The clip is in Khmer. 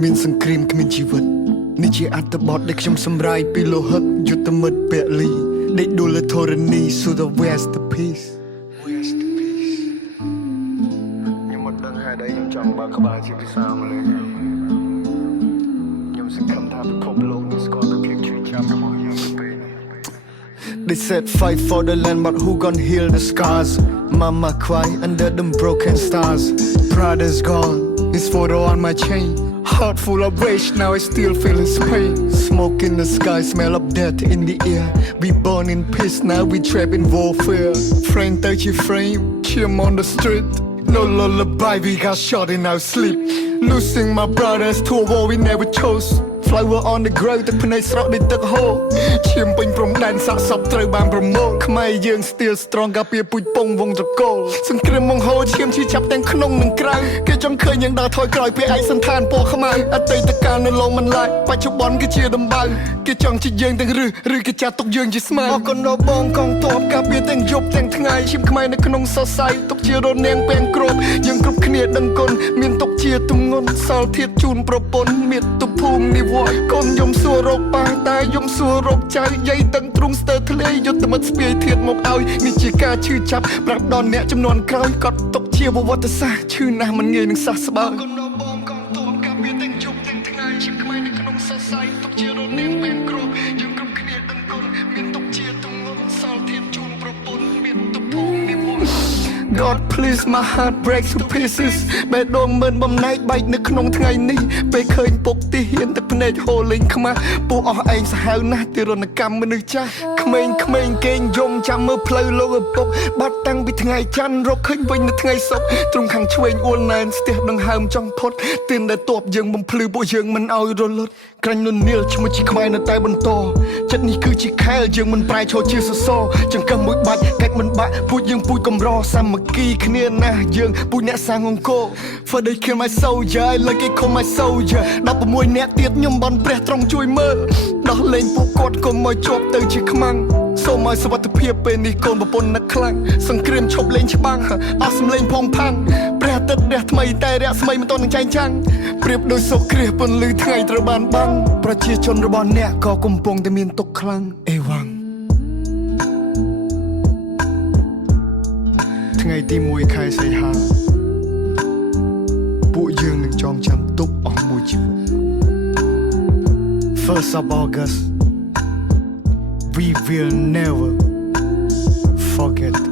មានសង្គ្រាមគ្មានជីវិតនេះជាអត្ថបទដែលខ្ញុំសម្រាយពីលោហិតយុទ្ធមិត្តពលីដេកដួលធរណី so the west peace ខ្ញុំមិនដឹងហេតុអីខ្ញុំចង់បើកក្បាលជាភាសាម៉ាឡេខ្ញុំសង្ឃឹមថាពិភពលោកនឹងស្គាល់ពីភាពជឿចាប់របស់ខ្ញុំទៅពេលនេះ They said fight for the land but who gonna heal the scars Mama cry under them broken stars Prada's gone his photo on my chain Heart full of rage, now I still feel his pain. Smoke in the sky, smell of death in the air. We born in peace, now we trapped in warfare. Frame 30 frame, chim on the street. No lullaby, we got shot in our sleep. Losing my brothers to a war we never chose. Flower on the ground ទឹកភ្នែកស្រក់ដូចទឹកហូរឈាមពេញព្រំដែនសាកសពត្រូវបានប្រមូលខ្មែរយើង still strong កាពីពូជពងវងត្រកូលសង្គ្រាមមង្ហូរឈាមឈឺចាប់ទាំងក្នុងនិងក្រៅគេចង់ឃើញយើងដើរថយក្រោយពីឯកសន្តានពណ៌ខ្មៅអតីតកាលនៅឡងមិនឡាយបច្ចុប្បន្នគឺជាដំបៅគេចង់ជាយើងទាំងឬគេចាត់ទុកយើងជាស្មៅអរគុណដល់បងកងទ័ពកាពីទាំងយប់ទាំងថ្ងៃឈាមខ្មែរនៅក្នុងសរសៃទុកជារនាងពេងគ្របយើងគ្រប់គ្នាដឹងគុណមានទុកជាទម្ងន់សល់ធៀបជូនប្រពន្ធមានទុភូមិនិវត្តកូនយំសួររកប៉ាតែយំសួររកចៅយាយដឹងទ្រង់ស្ទើរធ្លាយយុទ្ធមិត្តស្ពាយធៀបមកឲ្យនេះជាការឈឺចាប់ប្រាប់ដល់អ្នកចំនួនក្រោយក៏ຕົកជាប្រវត្តិសាស្ត្រឈឺណាស់មិនងាយនឹងសះស្បើយកូនដល់បងកងទ័ពកាពីទាំងជប់ទាំងថ្ងៃឈាមខ្មែរនៅក្នុងសរសៃຕົកជារនាងពេលគ្របយើងគ្រប់គ្នាដឹងគុណមានຕົកជាទម្ងន់សល់ធៀបជូនប្រពន្ធមានទុភូមិនិវត្ត God please my heart breaks to pieces បេះដូងមិនបំណែកបែកនៅក្នុងថ្ងៃនេះពេលឃើញពុកទីហ៊ានទឹកភ្នែកហូរលេងខ្មាស់ពោះអស់ឯងសាហាវណាស់ទីរណកម្មមនុស្សចាស់ក្មេងៗគេងយំចាំមើលផ្លូវលោកឪពុកបាត់តាំងពីថ្ងៃច័ន្ទរកឃើញវិញនៅថ្ងៃសុក្រទ្រង់ខាងឆ្វេងអួលណែនស្ទះដង្ហើមចង់ផុតទានដែលតបយើងបំភ្លឺពួកយើងមិនឲ្យរលត់ក្រាញ់នុននីលឈ្មោះជាខ្មែរនៅតែបន្តចិត្តនេះគឺជាខែលយើងមិនប្រែឈរជាសសរចង្កឹះមួយបាច់កាច់មិនបាក់ពូជយើងពូជកំរសាមគ្គីគ្នាណាស់យើងពូជអ្នកសាងអង្គរ For they kill my soldier I like it call my soldier 16អ្នកទៀតខ្ញុំបន់ព្រះទ្រង់ជួយមើលដោះលែងពួកគាត់កុំឲ្យជាប់ទៅជាខ្មាំងសូមឲ្យសុវត្ថិភាពពេលនេះកូនប្រពន្ធនឹកខ្លាំងសង្គ្រាមឈប់លេងច្បាំងអស់សំលេងផងផាំងព្រះអាទិត្យរះថ្មីតែរះស្មីមិនទាន់នឹងចែងចាំងប្រៀបដូចសូរគ្រាសពន្លឺថ្ងៃត្រូវបានបាំងប្រជាជនរបស់អ្នកក៏កំពុងតែមានទុក្ខខ្លាំងអេវ៉ាំងថ្ងៃទី1ខែសីហាពួកយើងនឹងចងចាំទុកអស់មួយជីវិត 1st of August We will never forget